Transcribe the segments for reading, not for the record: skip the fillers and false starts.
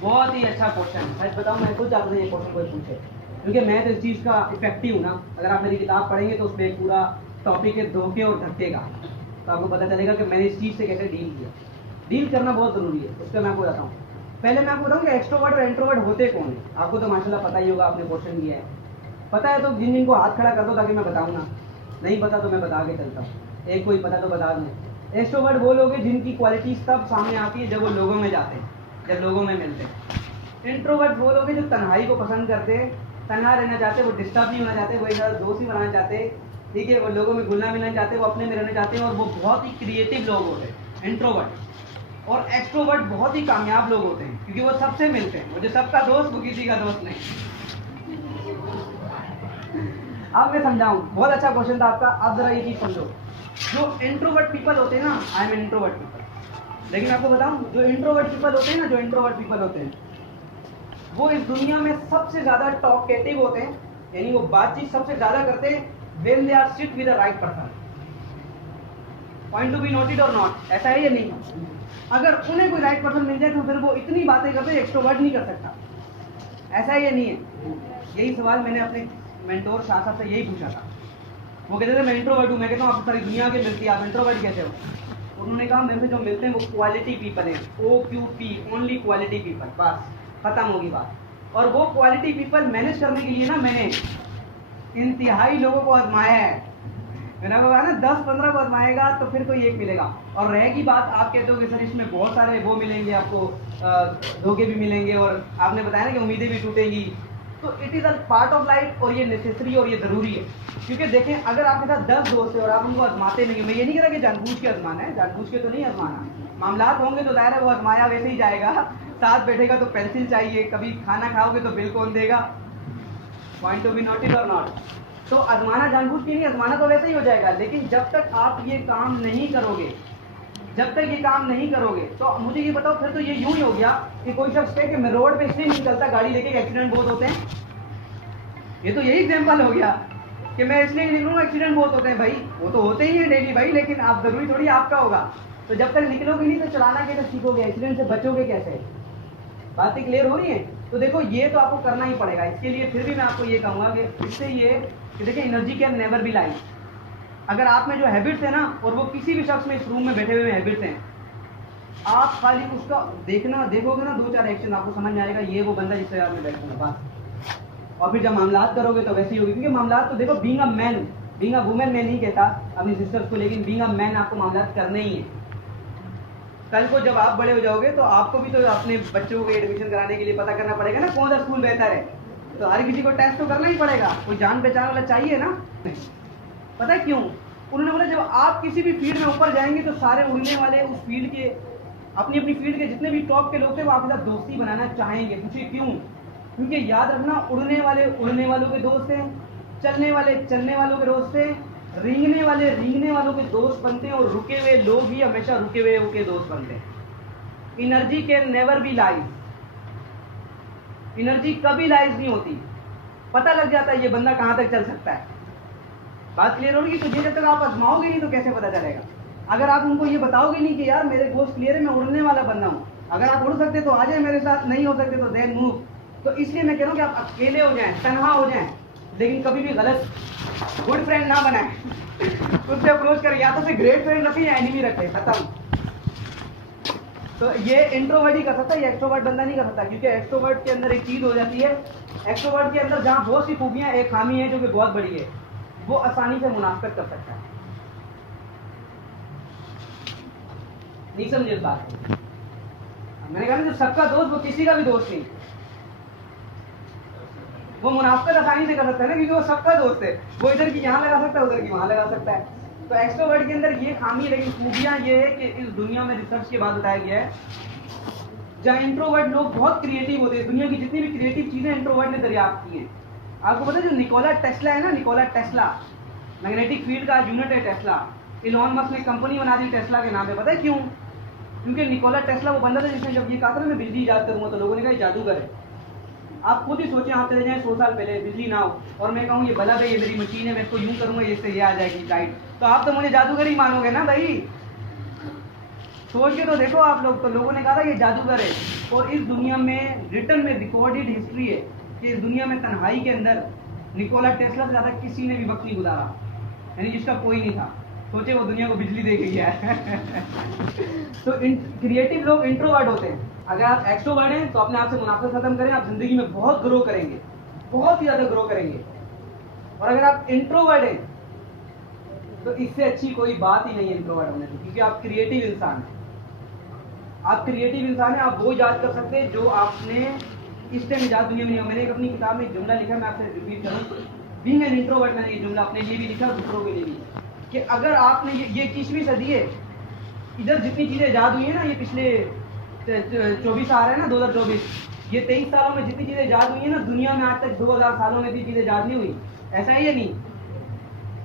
बहुत ही अच्छा क्वेश्चन। सच बताऊं, मैं खुद चाहता था ये क्वेश्चन कोई पूछे, क्योंकि मैं तो इस चीज़ का इफेक्टिव हूँ ना। अगर आप मेरी किताब पढ़ेंगे तो उसमें एक पूरा टॉपिक है धोखे और धक्के का, तो आपको पता चलेगा कि मैंने इस चीज़ से कैसे डील किया। डील करना बहुत ज़रूरी है, उसका मैं आपको बताता हूँ। पहले मैं आपको बताऊँ कि एक्सट्रोवर्ट और इंट्रोवर्ट होते कौन है। आपको तो माशाल्लाह पता ही होगा, आपने क्वेश्चन किया है, पता है तो जिन जिनको हाथ खड़ा कर दो ताकि मैं बताऊँ ना। नहीं पता तो मैं बता के चलता हूँ, एक कोई पता तो बता दें। एक्सट्रोवर्ट वो लोग हैं जिनकी क्वालिटीज तब सामने आती है जब वो लोगों में जाते हैं, जब लोगों में मिलते हैं। इंट्रोवर्ट वो लोग हैं जो तन्हाई को पसंद करते हैं, तन्हा रहना चाहते हैं, वो डिस्टर्ब नहीं होना चाहते, वो एक साथ दोस्त ही बनाना चाहते हैं, ठीक है, वो लोगों में घुलना मिलना चाहते हैं, वो अपने में रहना चाहते हैं, और वो बहुत ही क्रिएटिव लोग होते हैं इंट्रोवर्ट। और एक्सट्रोवर्ट बहुत ही कामयाब लोग होते हैं, क्योंकि वो सबसे मिलते हैं, वो जो सबका दोस्त वो किसी का दोस्त नहीं। अब मैं समझाऊं, बहुत अच्छा क्वेश्चन था आपका। आप जरा ये चीज समझो, जो इंट्रोवर्ट पीपल होते हैं ना, I am an introvert people, लेकिन आपको बताऊं, जो इंट्रोवर्ट पीपल होते हैं ना, जो इंट्रोवर्ट पीपल होते हैं, वो इस दुनिया में सबसे ज्यादा टॉकेटिव होते हैं, यानी वो बातचीत सबसे ज्यादा करते हैं when they are sit with the right person. Point to be noted और नॉट, ऐसा है या नहीं? अगर उन्हें कोई राइट पर्सन मिल जाए तो फिर वो इतनी बातें करते हैं, एक्सट्रोवर्ट नहीं कर सकता। ऐसा है या नहीं है? यही सवाल मैंने अपने मेंटोर शाह साहब से यही पूछा था। वो कहते थे मैं इंट्रोवर्ट हूँ। मैं कहता हूँ आप सारी दुनिया के मिलती है, आप इंट्रोवर्ट कैसे हो? उन्होंने कहा मेरे से जो मिलते हैं वो क्वालिटी पीपल है, OQP, ओनली क्वालिटी पीपल, बस खत्म होगी बात। और वो क्वालिटी पीपल मैनेज करने के लिए ना मैंने इंतहाई लोगों को आजमाया है। मैंने कहा ना 10-15 को आजमाएगा तो फिर कोई एक मिलेगा। और रहेगी बात, आप कहते हो कि सर इसमें बहुत सारे वो मिलेंगे आपको, धोखे भी मिलेंगे, और आपने बताया ना कि उम्मीदें भी टूटेंगी, तो it is a part of life, और ये नेसेसरी और ये ज़रूरी है। क्योंकि देखें, अगर आपके साथ 10 दोस्त है और आप उनको आजमाते नहीं, मैं ये नहीं कह रहा कि जानबूझ के आजमाना है, जानबूझ के तो नहीं आजमाना, मामलात होंगे तो दायरा वो आजमाया वैसे ही जाएगा। साथ बैठेगा तो पेंसिल चाहिए, कभी खाना खाओगे तो बिल कौन देगा? पॉइंट टू बी नोटेड और नॉट। तो आजमाना जानबूझ के नहीं, आजमाना तो वैसे ही हो जाएगा। लेकिन जब तक आप ये काम नहीं करोगे, जब तक ये काम नहीं करोगे, तो मुझे ये बताओ, फिर तो ये यूं ही हो गया कि कोई शख्स कहे कि मैं रोड पे इसलिए नहीं निकलता गाड़ी लेके, एक्सीडेंट बहुत होते हैं। ये तो यही एग्जाम्पल हो गया कि मैं इसलिए नहीं निकलूंगा, एक्सीडेंट बहुत होते हैं। भाई वो तो होते ही हैं डेली भाई, लेकिन आप जरूरी थोड़ी आपका होगा। तो जब तक निकलोगे नहीं तो चलाना कैसे सीखोगे, एक्सीडेंट से बचोगे कैसे? बातें क्लियर हो रही हैं? तो देखो, ये तो आपको करना ही पड़ेगा। इसके लिए फिर भी मैं आपको ये कहूँगा कि इससे ये कि देखिए, energy can never be life. अगर आप में जो हैबिट्स है ना, और वो किसी भी शख्स में इस रूम में बैठे हुए हैबिट्स हैं, आप खाली उसका देखोगे ना 2-4 एक्शन, आपको समझ में आएगा ये वो बंदा जिससे आप में बैठूंगा बस। और फिर जब मामलात करोगे तो वैसे ही होगी, क्योंकि मामलात तो देखो, being a man, being a women मैं नहीं कहता अपनी सिस्टर्स को, लेकिन बीइंग अ मैन आपको मामलात करने ही है। कल को जब आप बड़े हो जाओगे तो आपको भी तो अपने बच्चों को एडमिशन कराने के लिए पता करना पड़ेगा ना कौन सा स्कूल बेहतर है। तो हर किसी को टेस्ट तो करना ही पड़ेगा, कोई जान पहचान वाला चाहिए ना। पता है क्यों? उन्होंने बोला जब आप किसी भी फील्ड में ऊपर जाएंगे तो सारे उड़ने वाले उस फील्ड के, अपनी अपनी फील्ड के जितने भी टॉप के लोग थे वो आपके साथ दोस्ती बनाना चाहेंगे। पूछिए क्यों? क्योंकि याद रखना, उड़ने वाले उड़ने वालों के दोस्त हैं, चलने वाले चलने वालों के दोस्त हैं, रेंगने वाले रेंगने वालों के दोस्त बनते हैं, और रुके हुए लोग ही हमेशा रुके हुए के दोस्त बनते हैं। Energy can never be lies, energy कभी लाइज नहीं होती। पता लग जाता है ये बंदा कहां तक चल सकता है। बात क्लियर होगी? तो जब तक आप आजमाओगे नहीं तो कैसे पता चलेगा? अगर आप उनको ये बताओगे नहीं कि यार मेरे गोल्स क्लियर है, मैं उड़ने वाला बंदा हूँ, अगर आप उड़ सकते तो आ जाए मेरे साथ, नहीं हो सकते तो देन मूव। तो इसलिए मैं कह रहा हूँ कि आप अकेले हो जाएं, तन्हा हो जाएं, लेकिन कभी भी गलत गुड फ्रेंड ना बनाएं। उससे अप्रोच करें, या तो फिर ग्रेट फ्रेंड रखें या एनिमी रखें, खत्म। तो ये इंट्रोवर्ट ही कर सकता है, ये एक्सट्रोवर्ट बंदा नहीं कर सकता। क्योंकि एक्सट्रोवर्ट के अंदर एक चीज हो जाती है, एक्सट्रोवर्ट के अंदर जहाँ बहुत सी खूबियां, एक खामी है जो कि बहुत बड़ी है, वो आसानी से मुनाफिकत कर सकता है। नहीं समझे इस बात को? मैंने कहा ना, जो सबका दोस्त वो किसी का भी दोस्त नहीं, वो मुनाफिकत आसानी से कर सकता है ना, क्योंकि वो सबका दोस्त है। वो इधर की यहाँ लगा सकता है, उधर की वहां लगा सकता है। तो एक्सट्रोवर्ट के अंदर ये खामी है, लेकिन खूबियां ये है कि इस दुनिया में रिसर्च के बाद बताया गया है, जहाँ इंट्रोवर्ट लोग बहुत क्रिएटिव होते हैं, दुनिया की जितनी भी क्रिएटिव चीजें इंट्रोवर्ट ने दरियाफ्त की हैं। आपको पता है जो निकोला टेस्ला है ना, निकोला टेस्ला, मैग्नेटिक फील्ड का यूनिट है टेस्ला। इलॉन मस्क ने कंपनी बना दी टेस्ला के नाम पे। पता है क्यों? क्योंकि निकोला टेस्ला वो बंदा था जिसने जब ये कहा था ना मैं बिजली ईजाद करूंगा, तो लोगों ने कहा जादूगर है। आप खुद ही सोचें, आप चले जाएं 100 साल पहले, बिजली ना हो, और मैं कहूँ ये बल्ब है, ये मेरी मशीन है, मैं इसको यूं करूंगा, इससे ये आ जाएगी लाइट, तो आप तो मुझे जादूगर ही मानोगे ना भाई। सोच के तो देखो आप लोग, तो लोगों ने कहा था ये जादूगर है, और इस दुनिया में रिटर्न में रिकॉर्डेड हिस्ट्री है कि इस दुनिया में तन्हाई के अंदर निकोला टेस्ला से ज़्यादा किसी ने भी वक्त नहीं गुजारा, यानी जिसका कोई नहीं था। सोचे वो दुनिया को बिजली दे गई है। तो क्रिएटिव लोग इंट्रोवर्ट होते हैं। अगर आप एक्सट्रोवर्ट हैं तो अपने आप से मुनाफा खत्म करें, आप जिंदगी में बहुत ग्रो करेंगे, बहुत ही ज़्यादा ग्रो करेंगे। और अगर आप इंट्रोवर्ट हैं तो इससे अच्छी कोई बात ही नहीं है इंट्रोवर्ट होने की, क्योंकि आप क्रिएटिव इंसान हैं। आप क्रिएटिव इंसान हैं, आप वो याद कर सकते हैं जो आपने इस टाइम इजाद दुनिया में नहीं हो। मैंने एक अपनी किताब में एक जुमला लिखा, मैं आपसे रिपीट करूँ, बीइंग एन इंट्रोवर्ट, मैंने ये जुमला अपने लिए भी लिखा, दूसरों के लिए भी, कि अगर आपने ये 21वीं सदी है, इधर जितनी चीज़ें इजाद हुई है ना, ये पिछले 24 आ रहे हैं ना, 2024, ये 23 सालों में जितनी चीज़ें इजाद हुई है ना, दुनिया में आज तक 2000 सालों में भी चीज़ें इजाद नहीं हुई। ऐसा ही है नहीं?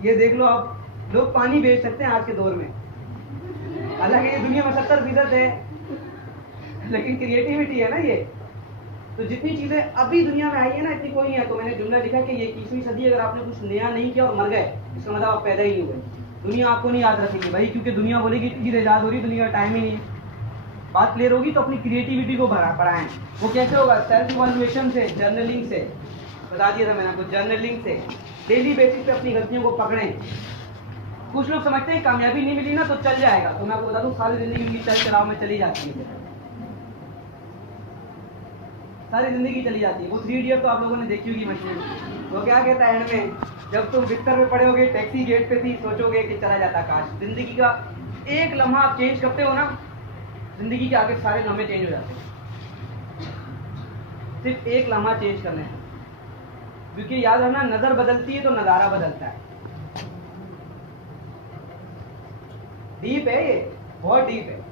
ये देख लो, आप लोग पानी बेच सकते हैं आज के दौर में, हालांकि ये दुनिया में 70% है, लेकिन क्रिएटिविटी है ना ये। तो जितनी चीज़ें अभी दुनिया में आई है ना, इतनी कोई नहीं है। तो मैंने जुमला लिखा कि ये 21वीं सदी, अगर आपने कुछ नया नहीं किया और मर गए, इसका मतलब आप पैदा ही नहीं हुए, दुनिया आपको नहीं याद रखेगी भाई, क्योंकि दुनिया बोलेगी इतनी चीज़ें याद हो रही, दुनिया का टाइम ही नहीं है। बात क्लियर होगी? तो अपनी क्रिएटिविटी को बढ़ाएं। वो कैसे होगा? सेल्फ इवैल्यूएशन से, जर्नलिंग से, बता दिया था मैंने आपको, जर्नलिंग से, डेली बेसिस पे अपनी गलतियों को पकड़ें। कुछ लोग समझते हैं कामयाबी नहीं मिली ना तो चल जाएगा, तो मैं आपको बता दूं सारी जिंदगी उनकी चल चलाव में चली जाती है, सारी जिंदगी चली जाती है। वो 3 इडियट तो आप लोगों ने देखी होगी मशीन, वो क्या कहता है एंड में, जब तुम बिस्तर में पड़े होगे, टैक्सी गेट पे थी, सोचोगे कि चला जाता काश। जिंदगी का एक लम्हा आप चेंज करते हो ना, जिंदगी के आगे सारे लम्हे चेंज हो जाते हैं। सिर्फ एक लम्हा चेंज करना है, क्योंकि याद रखना, नजर बदलती है तो नजारा बदलता है। डीप है ये, बहुत डीप है।